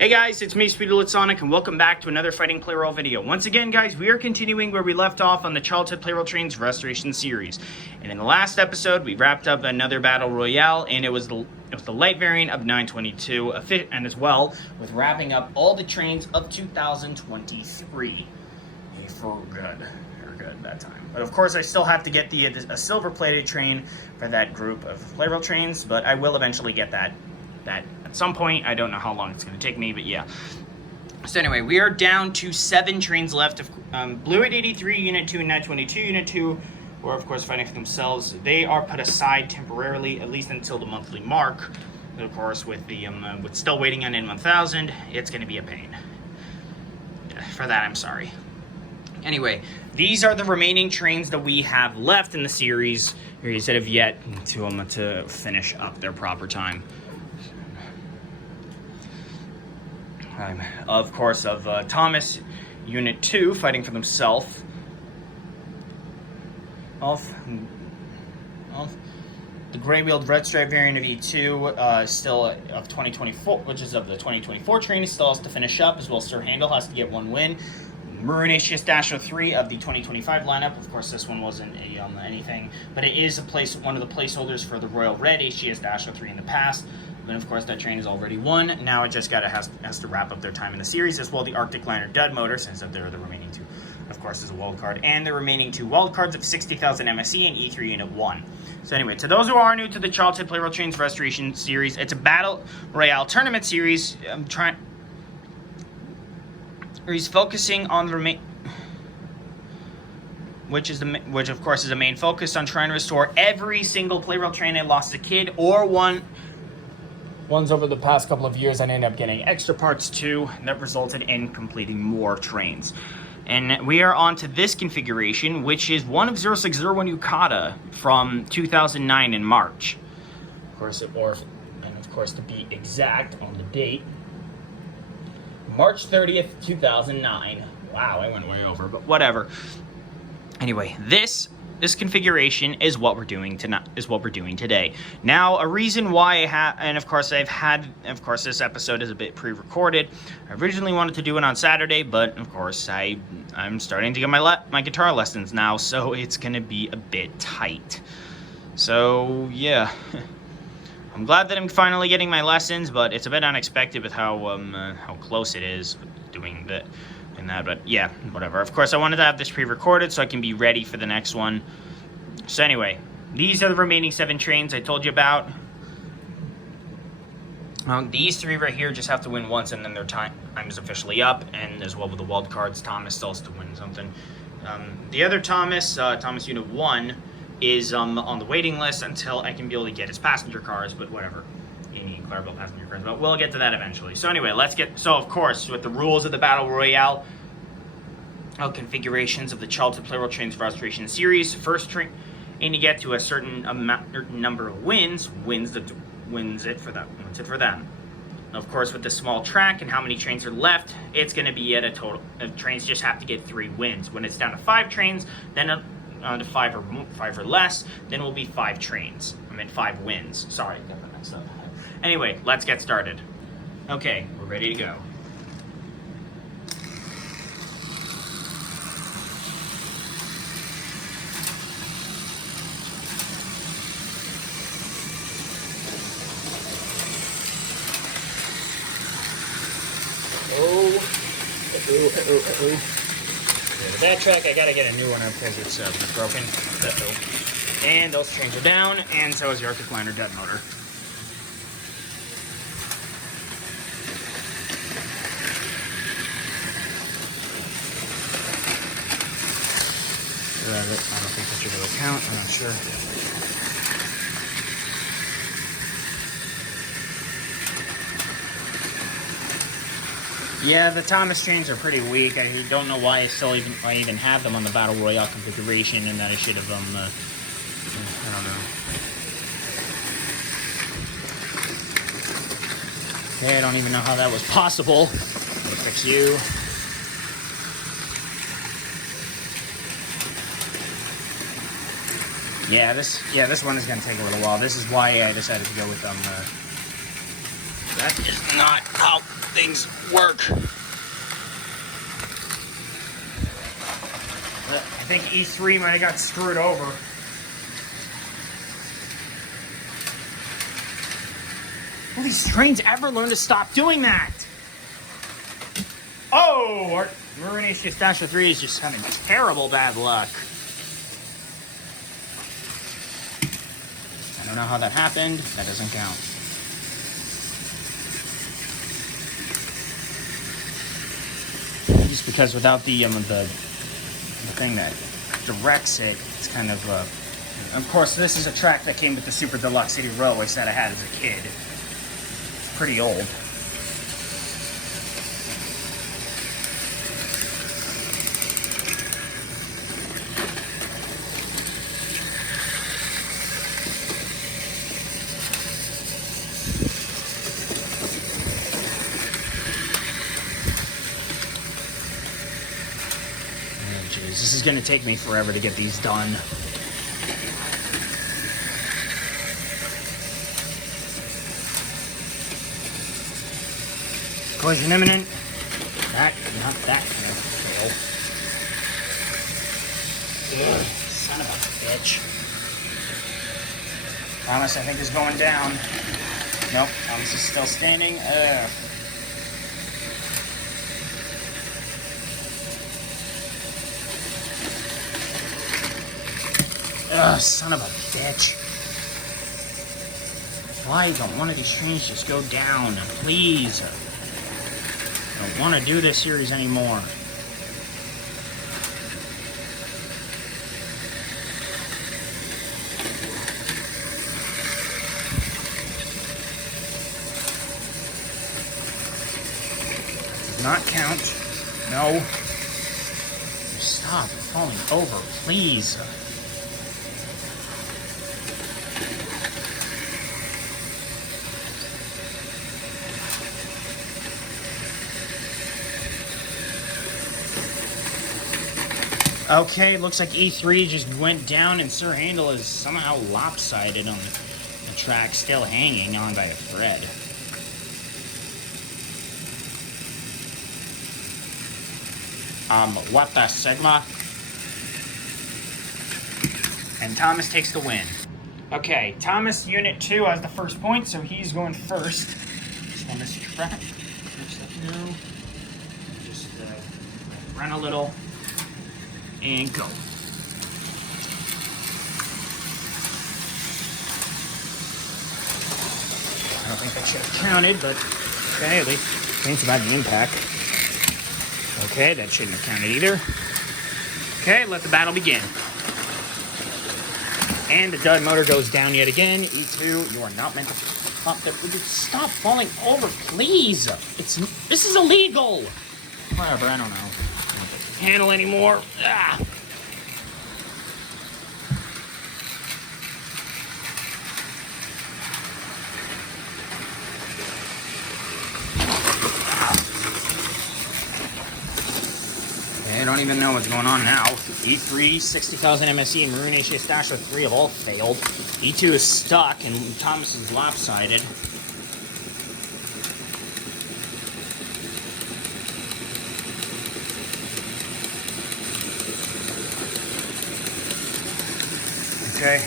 Hey guys, it's me, Sonic, and welcome back to another Fighting Plarail video. Once again, guys, we are continuing where we left off on the Childhood Plarail Trains Restoration series. And in the last episode, we wrapped up another Battle Royale, and it was the light variant of 922, and as well, with wrapping up all the trains of 2023. For good that time. But of course, I still have to get a silver-plated train for that group of Plarail trains, but I will eventually get that at some point. I don't know how long it's going to take me, but yeah. So anyway, we are down to 7 trains left. Blue 883, Unit 2, and 922, Unit 2, or of course fighting for themselves. They are put aside temporarily, at least until the monthly mark. But of course, with still waiting on N1000, it's going to be a pain. For that, I'm sorry. Anyway, these are the remaining trains that we have left in the series, or that have yet to finish up their proper time. Of course, of Thomas, Unit 2, fighting for themselves. Of the gray-wheeled red stripe variant of E2, still of 2024, which is of the 2024 train, still has to finish up, as well as Sir Handel has to get 1 win. Maroon HCS-03 of the 2025 lineup. Of course, this one wasn't anything, but it is one of the placeholders for the Royal Red HCS-03 in the past. And of course, that train is already won. Now it just has to wrap up their time in the series, as well the Arctic Liner Dud motor, since they're the remaining 2. Of course, is a wild card, and the remaining 2 wild cards of 60,000 MSE and E3 Unit 1. So anyway, to those who are new to the Childhood Plarail Trains Restoration series, it's a Battle Royale tournament series. He's focusing on the which of course is the main focus on trying to restore every single Plarail train that lost a kid or ones over the past couple of years and ended up getting extra parts too, that resulted in completing more trains. And we are on to this configuration, which is one of 0601 Yukata from 2009 in March. Of course, to be exact on the date, March 30th, 2009. Wow, I went way over, but whatever. Anyway, this configuration is what we're doing tonight. Today. Now, a reason why this episode is a bit pre-recorded. I originally wanted to do it on Saturday, but of course I'm starting to get my guitar lessons now, so it's gonna be a bit tight. So yeah. I'm glad that I'm finally getting my lessons, but it's a bit unexpected with how close it is doing that. But yeah, whatever. Of course, I wanted to have this pre-recorded so I can be ready for the next one. So anyway, these are the remaining 7 trains I told you about. These 3 right here just have to win once, and then their time is officially up. And as well with the wild cards, Thomas still has to win something. The other Thomas Unit 1. Is on the waiting list until I can be able to get his passenger cars, but whatever. You need Clarabelle passenger cars, but we'll get to that eventually. So anyway, so of course, with the rules of the Battle Royale configurations of the Childhood Plarail Trains Restoration series, first train to get to a certain number of wins it for them. Of course, with the small track and how many trains are left, it's going to be at a total of trains just have to get 3 wins. When it's down to 5 trains, then on to 5 or less, then will be 5 trains. 5 wins. Sorry, got that mixed up. Anyway, let's get started. Okay, we're ready to go. The bad track, I gotta get a new one because it's broken. And those trains are down, and so is the Arctic Liner Dud motor. I don't think that should really count, I'm not sure. Yeah, the Thomas trains are pretty weak. I don't know why I even have them on the Battle Royale configuration, and that I should have I don't know. Okay, I don't even know how that was possible. I'll fix you. Yeah, this one is gonna take a little while. This is why I decided to go with That is not how things work. I think E3 might have got screwed over. Will these trains ever learn to stop doing that? Oh, our Marination Stasher 3 is just having terrible bad luck. I don't know how that happened. That doesn't count. Just because without the thing that directs it, it's kind of course, this is a track that came with the Super Deluxe City Railway set I had as a kid. It's pretty old. This is going to take me forever to get these done. Collision imminent. That, not that kind of fail. Ugh, son of a bitch. Thomas, I think, is going down. Nope, Thomas is still standing. Ugh. Ugh, son of a bitch. Why don't one of these trains just go down? Please. I don't want to do this series anymore. Does not count. No. Stop falling over, please. Okay, looks like E3 just went down and Sir Handel is somehow lopsided on the track, still hanging on by a thread. What the Sigma? And Thomas takes the win. Okay, Thomas Unit 2 has the first point, so he's going first. Just on this track. Just run a little. And go. I don't think that should have counted, but okay, at least train's about an impact. Okay, that shouldn't have counted either. Okay, let the battle begin. And the dud motor goes down yet again. E2, you are not meant to pump that. Would you stop falling over, please? This is illegal. Whatever, I don't know. Handle anymore. Ah. I don't even know what's going on now. E3, 60,000 MSE, and Marination Stasher 3 have all failed. E2 is stuck, and Thomas is lopsided. Okay,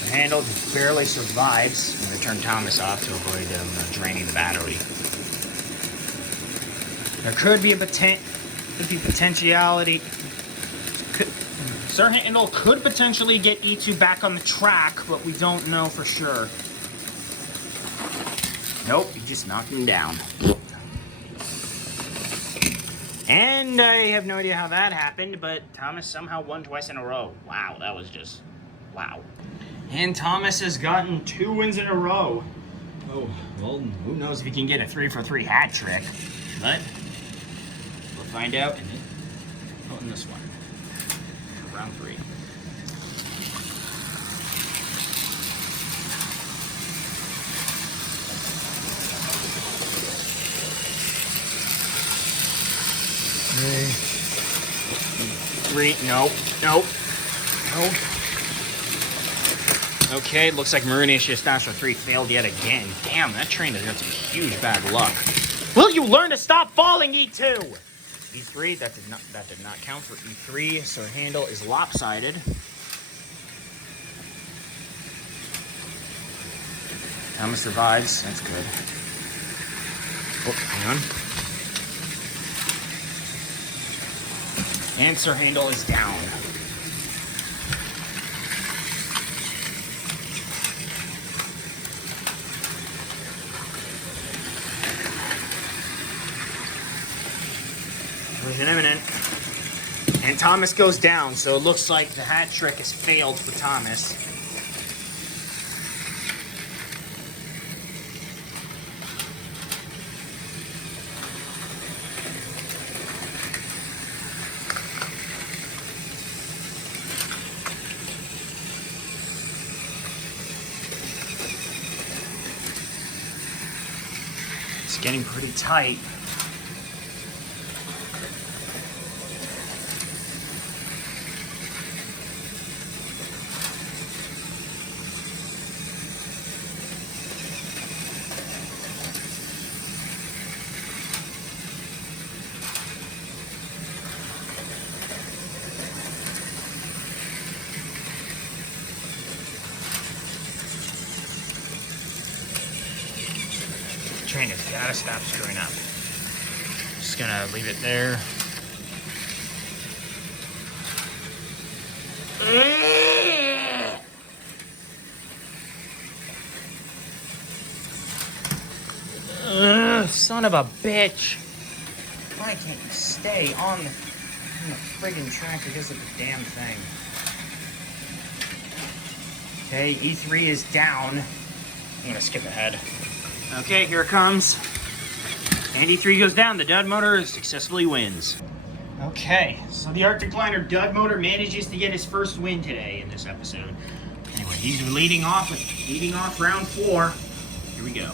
the handle barely survives. I'm going to turn Thomas off to avoid draining the battery. There could be potentiality. Sir Handel could potentially get E2 back on the track, but we don't know for sure. Nope, he just knocked him down. And I have no idea how that happened, but Thomas somehow won twice in a row. Wow, that was just, wow. And Thomas has gotten 2 wins in a row. Oh, well, who knows if he can get a 3-for-3 hat trick. But we'll find out in this one. Round 3. Three, no. Okay, looks like Marinesius Astro 3 failed yet again. Damn, that train has got some huge bad luck. Will you learn to stop falling, E2? E3, that did not count for E3, so handle is lopsided. Thomas survives, that's good. Oh, hang on. And Sir Handle is down. Collision imminent. And Thomas goes down, so it looks like the hat trick has failed for Thomas. It's getting pretty tight. Train has got to stop screwing up. Just gonna leave it there. Son of a bitch. Why can't you stay on the friggin' track because of the damn thing? Okay, E3 is down. I'm gonna skip ahead. Okay, here it comes. And E3 goes down. The dud motor successfully wins. Okay, so the Arctic Liner dud motor manages to get his first win today in this episode. Anyway, he's leading off round 4. Here we go.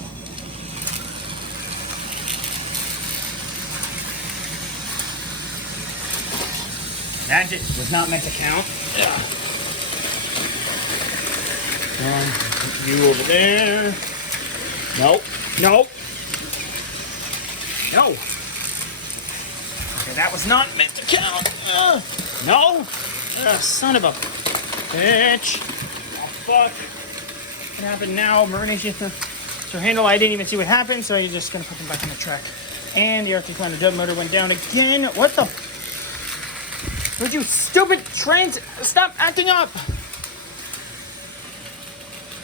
That just was not meant to count. You over there. Nope. Nope. No. Okay, that was not meant to count. No. Son of a bitch. Oh, fuck. What happened now? Marinesius Sir Handle, I didn't even see what happened, so you're just going to put them back on the track. And the Arctic Liner dud motor went down again. What the? Would you stupid trains stop acting up?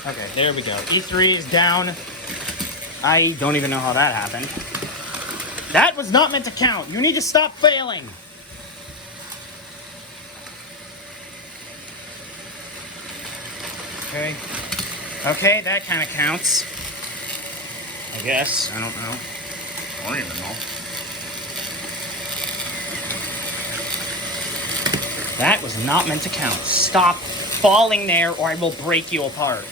Okay, there we go. E3 is down. I don't even know how that happened. That was not meant to count. You need to stop failing. Okay. Okay, that kind of counts. I guess. I don't know. I don't even know. That was not meant to count. Stop falling there or I will break you apart.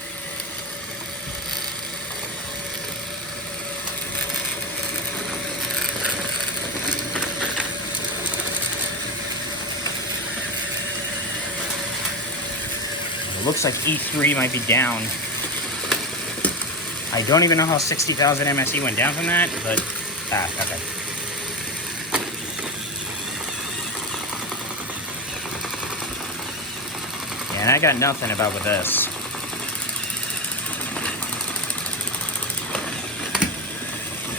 It looks like E3 might be down. I don't even know how 60,000 MSE went down from that, but... okay. Yeah, and I got nothing about with this.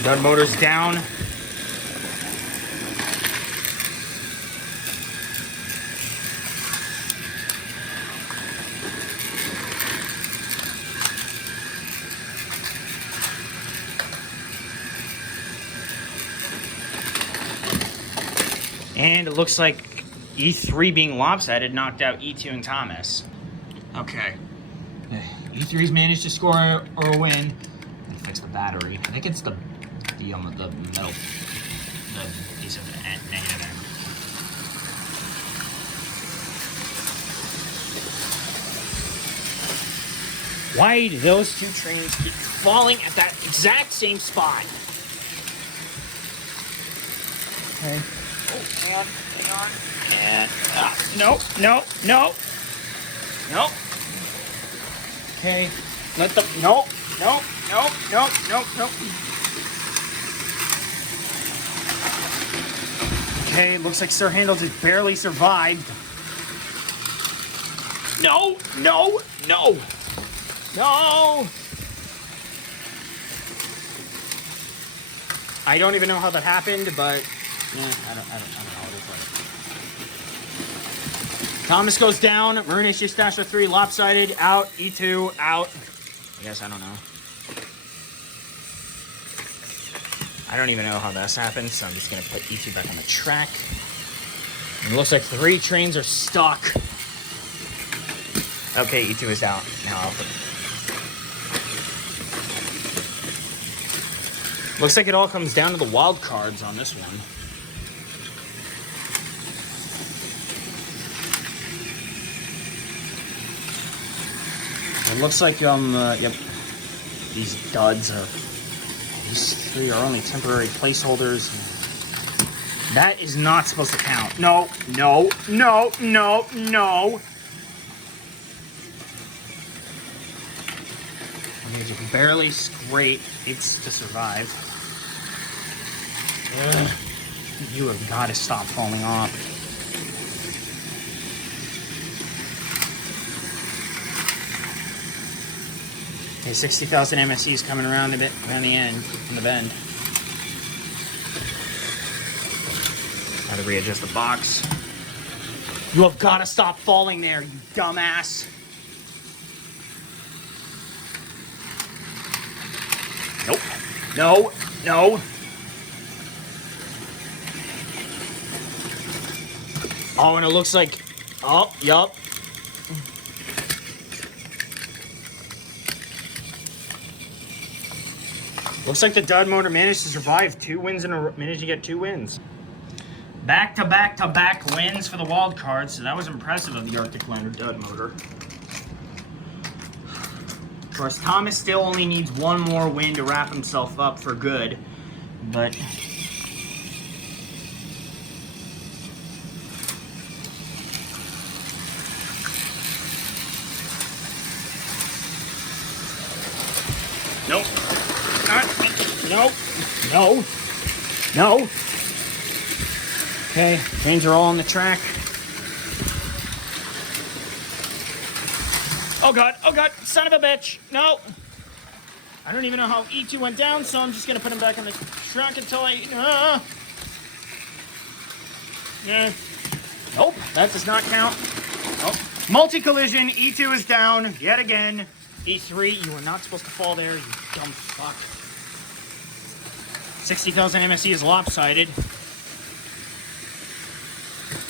Dud motor's down. And it looks like E3 being lopsided knocked out E2 and Thomas. Okay. E3's managed to score a win. And fix the battery. I think it's the metal, the piece of the negative end. Why do those two trains keep falling at that exact same spot? Okay. Oh, hang on. And, no. Okay, let the, nope, nope, nope, nope, nope, nope. Okay, looks like Sir Handel just barely survived. No, no, no, no. I don't even know how that happened, but I don't know. Thomas goes down. Marina Eustacia 3 lopsided. Out. E2 out. I guess I don't know. I don't even know how this happened, so I'm just gonna put E2 back on the track. And it looks like 3 trains are stuck. Okay, E2 is out. Now I'll put. Looks like it all comes down to the wild cards on this one. It looks like, yep, these duds are, these 3 are only temporary placeholders. That is not supposed to count. No, no, no, no, no. And they just barely scrape it to survive. Ugh. You have got to stop falling off. Okay, 60,000 MSCs coming around a bit, around the end, from the bend. Got to readjust the box. You have got to stop falling there, you dumbass. Nope. No. No. Oh, and it looks like... Oh, yup. Looks like the dud motor managed to survive 2 wins in a row. Managed to get 2 wins. Back-to-back-to-back wins for the wild card, so that was impressive of the Arctic Lander dud motor. Of course, Thomas still only needs 1 more win to wrap himself up for good, but... Nope. Nope. No. No. Okay, trains are all on the track. Oh god, son of a bitch. No. I don't even know how E2 went down, so I'm just gonna put him back on the track until I... Yeah. Nope, that does not count. Nope. Multi-collision, E2 is down, yet again. E3, you are not supposed to fall there, you dumb fuck. 60,000 MSE is lopsided,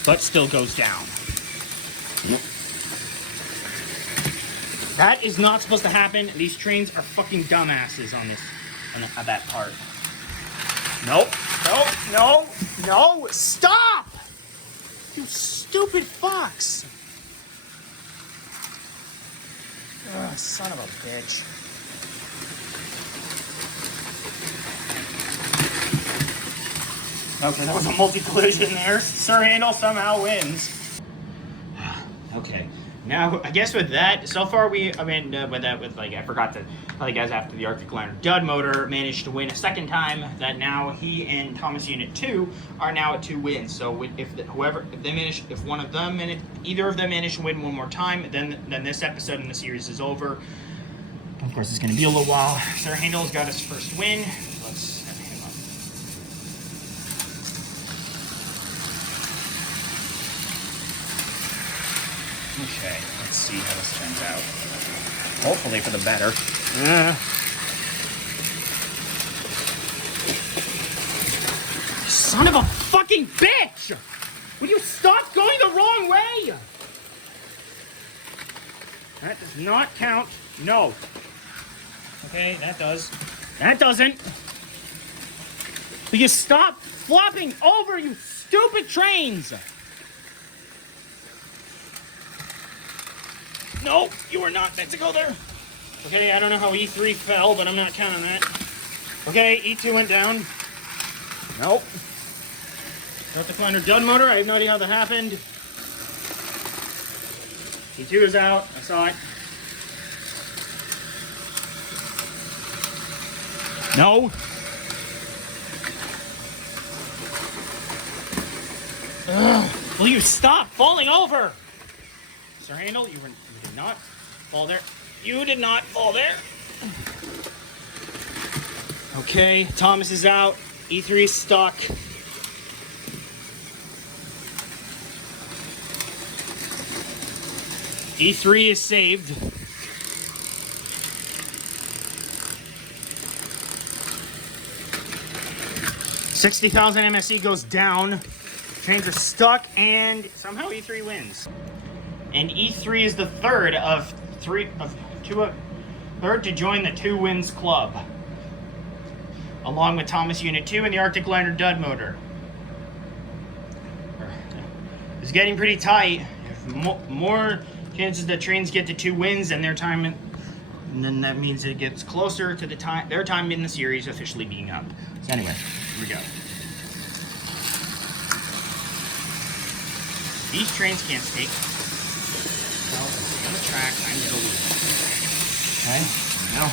but still goes down. That is not supposed to happen. These trains are fucking dumbasses on this, on that part. Nope, nope, no, no, stop! You stupid fucks. Ugh, son of a bitch. Okay, that was a multi-collision there. Sir Handel somehow wins. Okay, now I guess with that, so far I forgot to tell you guys after the Arctic Lander dud motor managed to win a second time, that now he and Thomas Unit 2 are now at 2 wins. So if either of them manage to win 1 more time, then this episode in the series is over. Of course, it's going to be a little while. Sir Handel's got his first win. Let's have him up. Okay, let's see how this turns out. Hopefully for the better. Son of a fucking bitch! Will you stop going the wrong way? That does not count. No. Okay, that does. That doesn't. Will you stop flopping over, you stupid trains? No, you are not meant to go there. Okay, I don't know how E3 fell, but I'm not counting that. Okay, E2 went down. Nope. Arctic Lander dud motor, I have no idea how that happened. E2 is out, I saw it. No. Ugh. Will you stop falling over? Sir Handel, you did not fall there. You did not fall there. Okay, Thomas is out. E3 is stuck. E3 is saved. $60,000 MSE goes down. Trains are stuck, and somehow E3 wins. And E3 is the third to join the 2 wins club, along with Thomas Unit 2 and the Arctic Liner Dud motor. It's getting pretty tight. More chances that trains get to 2 wins and their time, and then that means it gets closer to their time in the series officially being up. So anyway, here we go. These trains can't stay. Well, on the track, I'm gonna leave. Okay, no.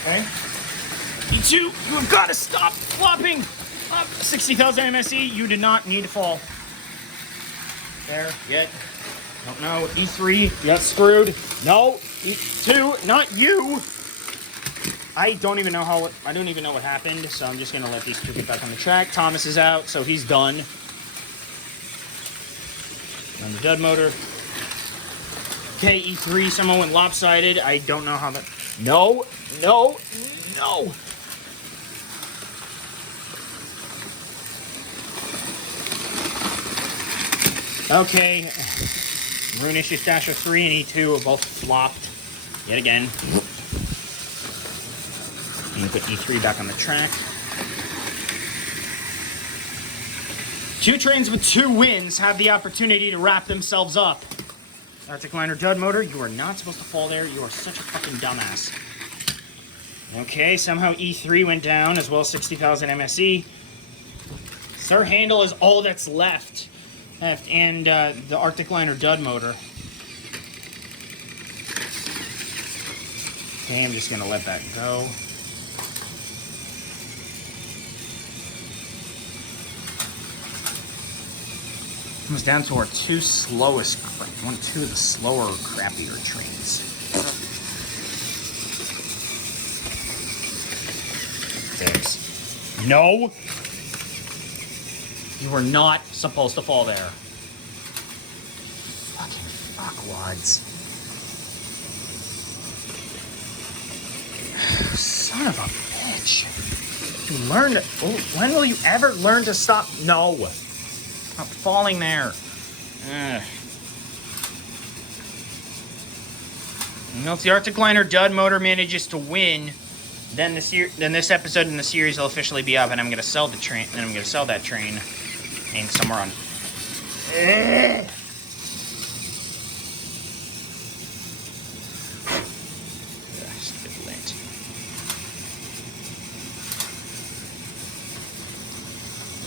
Okay. E2, you have got to stop flopping up. 60,000 MSE, you did not need to fall. There, yet. Don't know. E3, you got screwed. No, E2, not you. I don't even know what happened, so I'm just gonna let these 2 get back on the track. Thomas is out, so he's done. On the dud motor. Okay, E3, someone went lopsided. I don't know how that. No, no, no. Okay, Runish, Dasher 3 and E2 are both flopped yet again. And put E3 back on the track. 2 trains with 2 wins have the opportunity to wrap themselves up. Arctic Liner Dud motor, you are not supposed to fall there. You are such a fucking dumbass. Okay, somehow E3 went down as well, 60,000 MSE. Sir Handel is all that's left. And the Arctic Liner Dud motor. Okay, I'm just gonna let that go. Comes down to our 2 slowest, 2 of the slower, crappier trains. Thanks. No! You were not supposed to fall there. Fucking fuckwads. Son of a bitch. You learn to. When will you ever learn to stop? No. Stop falling there. Ugh. And once the Arctic Liner Dud motor manages to win, then this episode in the series will officially be up, and I'm gonna sell the train. And I'm gonna sell that train, and somewhere on. Stupid lint.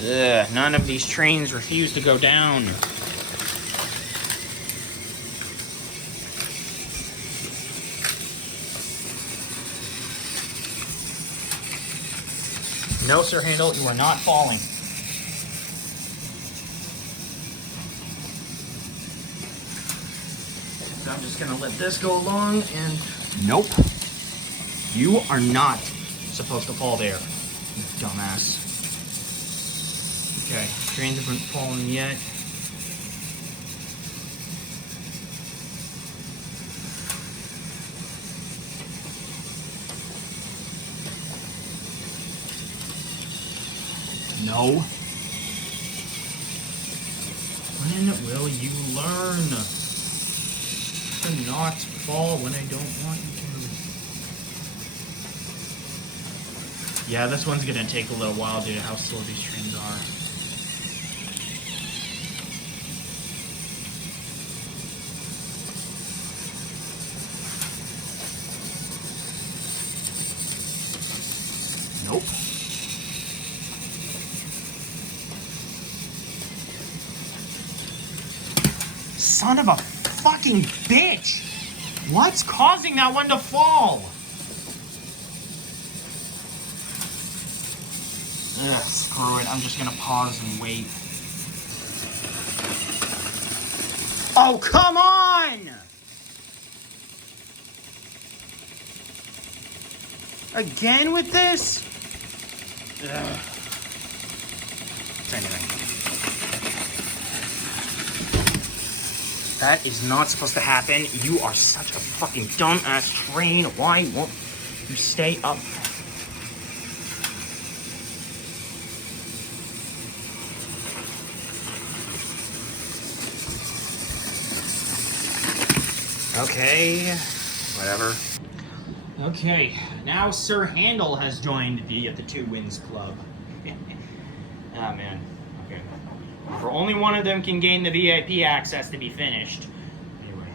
Ugh, none of these trains refuse to go down. No, Sir Handel, you are not falling. So I'm just gonna let this go along and... Nope. You are not supposed to fall there, you dumbass. Okay, trains haven't fallen yet. No. When will you learn to not fall when I don't want you to? Yeah, this one's gonna take a little while due to how slow these trains are. Nope. Son of a fucking bitch! What's causing that one to fall? Ugh, screw it. I'm just gonna pause and wait. Oh, come on! Again with this? Ugh. Anyway. That is not supposed to happen. You are such a fucking dumb-ass train. Why won't you stay up? Okay, whatever. Okay, now Sir Handel has joined the Two Winds Club. Oh man, okay. For only one of them can gain the VIP access to be finished. Anyway,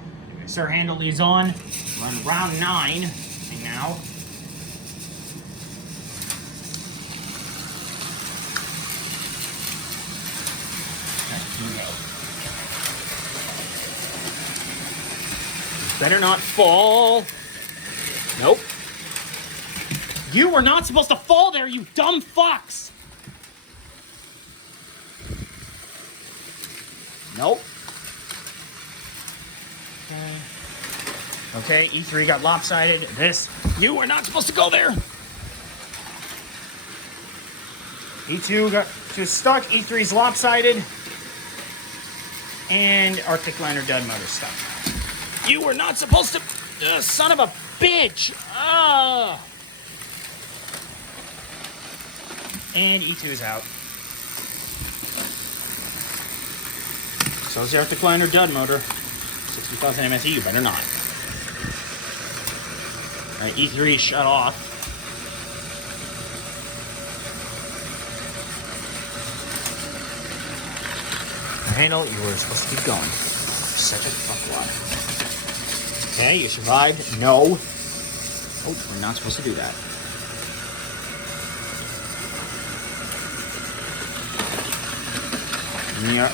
Sir Handel is on. We're on round 9 now. Okay, here we go. Better not fall. Nope. You were not supposed to fall there, you dumb fucks! Nope. Okay, E3 got lopsided. You were not supposed to go there! E2 got just stuck. E3's lopsided. And Arctic Liner dud motor stuck. You were not supposed to... son of a bitch! And E2's out. So is the Arctic Liner dud motor. 60,000 MSE, you better not. Alright, E3 is shut off. Handle, you were supposed to keep going. You're such a fuckwad. Okay, you survived. No. Oh, we're not supposed to do that.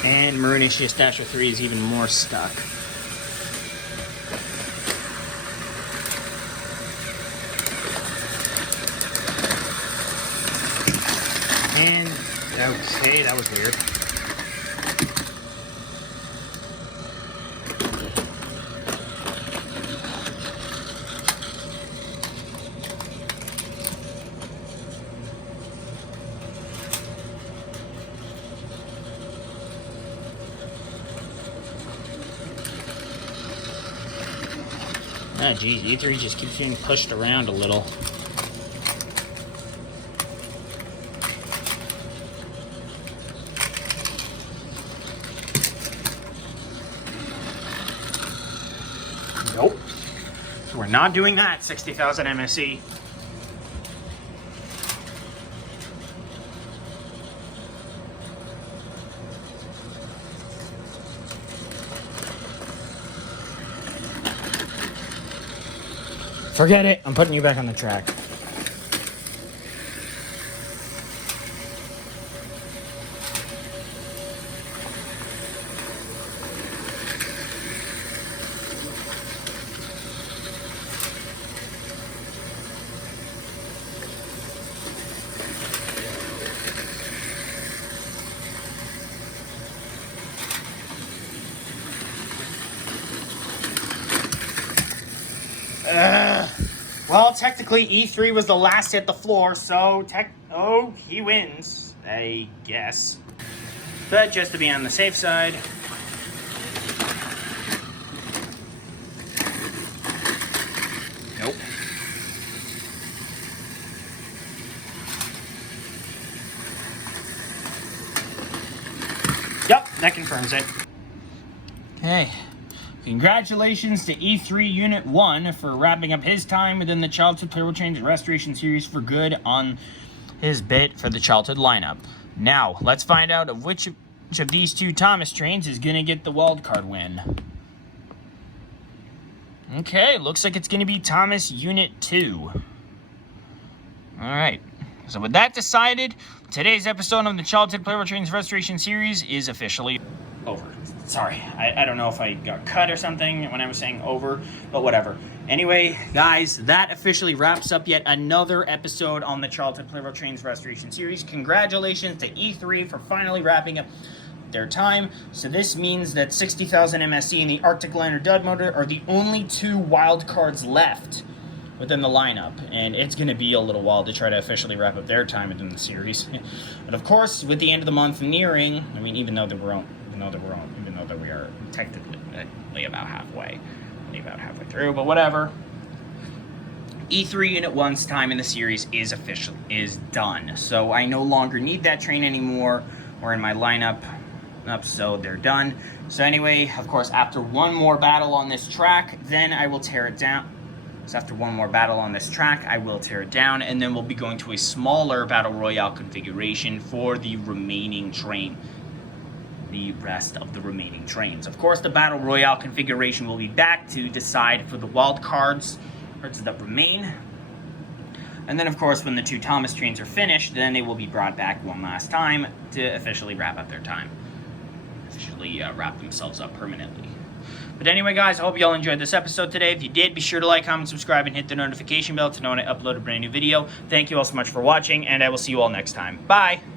And Marunicius Dasher 3 is even more stuck. And, okay, that was weird. Ah, geez, E3 just keeps being pushed around a little. Nope. So we're not doing that, 60,000 MSE. Forget it. I'm putting you back on the track. Well, technically, E3 was the last to hit the floor, so he wins, I guess. But just to be on the safe side. Nope. Yep, that confirms it. Okay. Congratulations to E3 Unit 1 for wrapping up his time within the Childhood Plarail Trains Restoration series for good on his bit for the Childhood lineup. Now, let's find out of which of these two Thomas trains is going to get the wildcard win. Okay, looks like it's going to be Thomas Unit 2. Alright, so with that decided, today's episode of the Childhood Plarail Trains Restoration series is officially over. Sorry, I don't know if I got cut or something when I was saying over, but whatever. Anyway, guys, that officially wraps up yet another episode on the Childhood Plarail Trains Restoration series. Congratulations to E3 for finally wrapping up their time. So this means that 60,000 MSC and the Arctic Liner Dud Motor are the only two wild cards left within the lineup, and it's going to be a little while to try to officially wrap up their time within the series. But of course, with the end of the month nearing, I mean, even though we are technically about halfway through, but whatever. E3 Unit 1's time in the series is done. So I no longer need that train anymore or in my lineup, so they're done. So anyway, of course, after one more battle on this track, then I will tear it down. So after one more battle on this track, I will tear it down, and then we'll be going to a smaller Battle Royale configuration for the remaining train. The rest of the remaining trains. Of course, the Battle Royale configuration will be back to decide for the wild cards that remain. And then, of course, when the two Thomas trains are finished, then they will be brought back one last time to officially wrap up their time. Officially wrap themselves up permanently. But anyway, guys, I hope you all enjoyed this episode today. If you did, be sure to like, comment, subscribe, and hit the notification bell to know when I upload a brand new video. Thank you all so much for watching, and I will see you all next time. Bye!